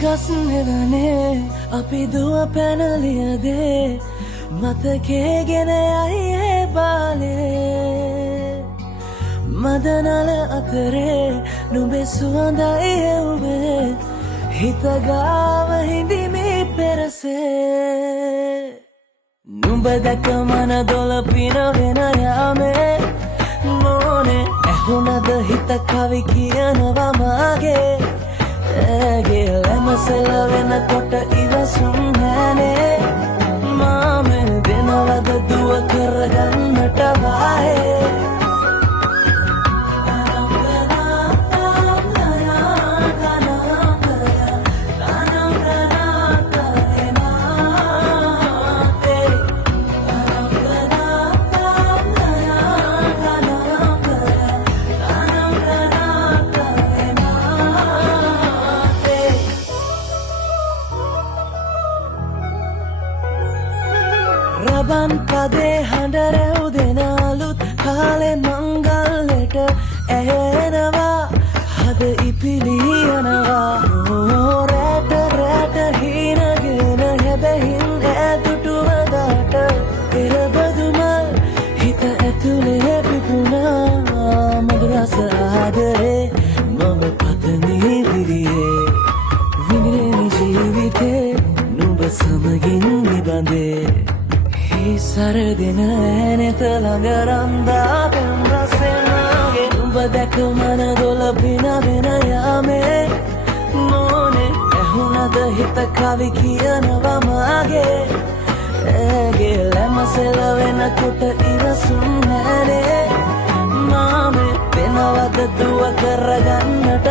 ගස් නෙවනේ අපි දුව පැනලියදේ මතකේ ගෙන යයි ඒ බාලේ මදනල අතරේ නුඹේ සුවඳයි එව්වේ හිත ගාව හිඳිමි පෙරසේ නුඹ දැක මන දොළ පිනවෙන යාමේ මොනේ ඇහුණද හිත කවි කියනවා මාගේ ඇගේ ලැමසෙල වෙනකොට ඉවසුම් නෑනේ මාමෙ දෙනවද දුව කරගන්නට වායේ රබන් පදේ හඬ රැව් දෙනාලුත් කාලේ මංගල්ලෙට ඇහෙනවා හද ඉපිලියනවා රැට රැට හීනගෙන හැබැහින් ඈදුටුවදාට එරබදුමල් හිත ඇතුලේ පිපුණා මధుරස ආදරේ මම පතමි විරියේ විඳින ජීවිතේ නුඹ සමගින් නිබඳේ සරදින ඇනෙත ළඟ රන්දා පෙම් රසෙනාගේ නුඹ දැක මන දොළ පිනවෙන යාමේ මොනේ ඇහුණද හිත කවි කියනවා මාගේ ඇගේ ලැමසෙල වෙනකොට ඉවසුම් නෑනේ මාමේ වෙනවද දුව කරගන්නට